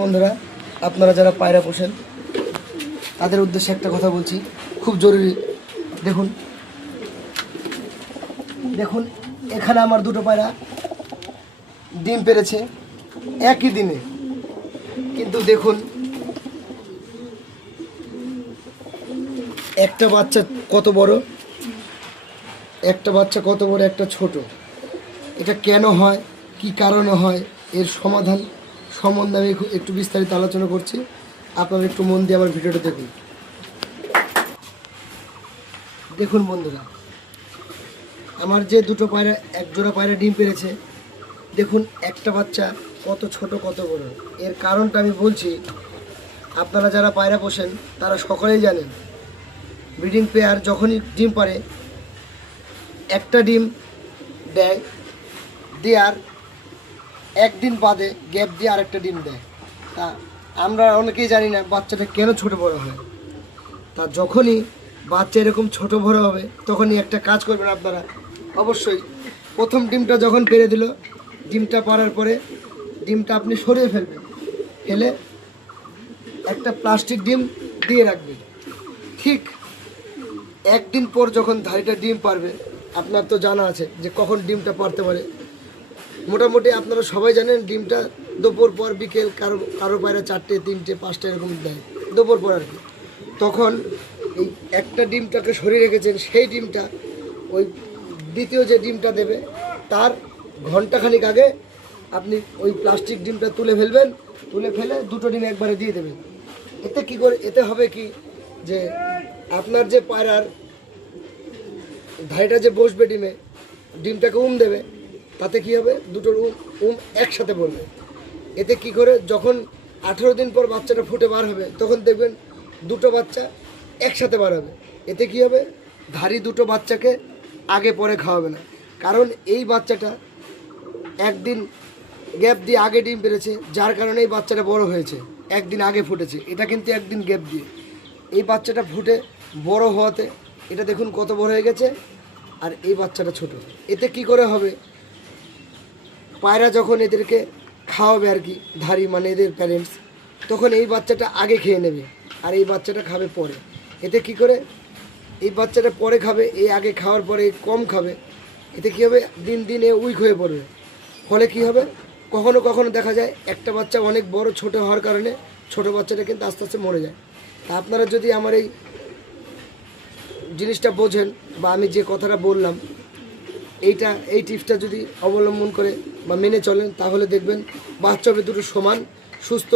বন্ধুরা, আপনারা যারা পায়রা পোষেন তাদের উদ্দেশ্যে একটা কথা বলছি, খুব জরুরি। দেখুন দেখুন এখানে আমার দুটো পায়রা ডিম পেড়েছে একই দিনে, কিন্তু দেখুন একটা বাচ্চা কত বড়, একটা বাচ্চা কত বড়, একটা ছোট। এটা কেন হয়, কি কারণে হয়, এর সমাধান সম্বন্ধে আমি একটু বিস্তারিত আলোচনা করছি। আপনারা একটু মন দিয়ে আমার ভিডিওটা দেখুন। দেখুন বন্ধুরা, আমার যে দুটো পায়রা, এক জোড়া পায়রা ডিম পেড়েছে, দেখুন একটা বাচ্চা কত ছোট কত বড়। এর কারণটা আমি বলছি, আপনারা যারা পায়রা পোষেন তারা সকলেই জানেন, ব্রিডিং পেয়ার যখনই ডিম পারে একটা ডিম দেয়, দেওয়ার একদিন বাদে গ্যাপ দিয়ে আরেকটা ডিম দেয়। তা আমরা অনেকেই জানি না বাচ্চাটা কেন ছোট বড় হয়। তা যখনই বাচ্চা এরকম ছোট বড় হবে তখনই একটা কাজ করবেন আপনারা, অবশ্যই প্রথম ডিমটা যখন পেরে দিল, ডিমটা পারার পরে ডিমটা আপনি সরিয়ে ফেলবেন, ফেলে একটা প্লাস্টিক ডিম দিয়ে রাখবেন। ঠিক একদিন পর যখন ধাড়িটা ডিম পারবে, আপনার তো জানা আছে যে কখন ডিমটা পারতে পারে। মোটামুটি আপনারা সবাই জানেন ডিমটা দুপুর পর, বিকেল, কারো কারো পায়রা 4টে 3টে 5টা এরকম দেয় দুপুর পর আর কি। তখন এই একটা ডিমটাকে সরিয়ে রেখেছেন, সেই ডিমটা ওই দ্বিতীয় যে ডিমটা দেবে তার ঘন্টাখানিক আগে আপনি ওই প্লাস্টিক ডিমটা তুলে ফেলবেন, তুলে ফেলে দুটো ডিম একবারে দিয়ে দেবেন। এতে কি করে, এতে হবে কি যে আপনার যে পায়রার ধাড়িটা যে বসবে ডিমে, ডিমটাকে দেবে, তাতে কি হবে, দুটোর একসাথে পড়বে। এতে কি করে যখন 18 দিন পর বাচ্চাটা ফুটে বার হবে, তখন দেখবেন দুটো বাচ্চা একসাথে বার হবে। এতে কি হবে, ধাড়ি দুটো বাচ্চাকে আগে পরে খাওয়াবে না। কারণ এই বাচ্চাটা একদিন গ্যাপ দিয়ে আগে ডিম পেরেছে, যার কারণে এই বাচ্চাটা বড় হয়েছে, একদিন আগে ফুটেছে। এটা কিন্তু একদিন গ্যাপ দিয়ে এই বাচ্চাটা ফুটে বড় হওয়াতে এটা দেখুন কত বড় হয়ে গেছে, আর এই বাচ্চাটা ছোট। এতে কি করে হবে, পায়রা যখন এদেরকে খাওয়াবে আর কি, ধাড়ি মানে এদের প্যারেন্টস, তখন এই বাচ্চাটা আগে খেয়ে নেবে আর এই বাচ্চাটা খাবে পরে। এতে কি করে, এই বাচ্চাটা পরে খাবে, এই আগে খাওয়ার পরে কম খাবে। এতে কী হবে, দিন দিন এ উইক হয়ে পড়বে। ফলে কি হবে, কখনো কখনো দেখা যায় একটা বাচ্চা অনেক বড় ছোট হওয়ার কারণে ছোট বাচ্চাটা কিন্তু আস্তে আস্তে মরে যায়। তা আপনারা যদি আমার এই জিনিসটা বোঝেন, বা আমি যে কথাটা বললাম, এই টিপসটা যদি অবলম্বন করে বা মেনে চলেন, তাহলে দেখবেন বাচ্চা হবে দুটো সমান সুস্থ।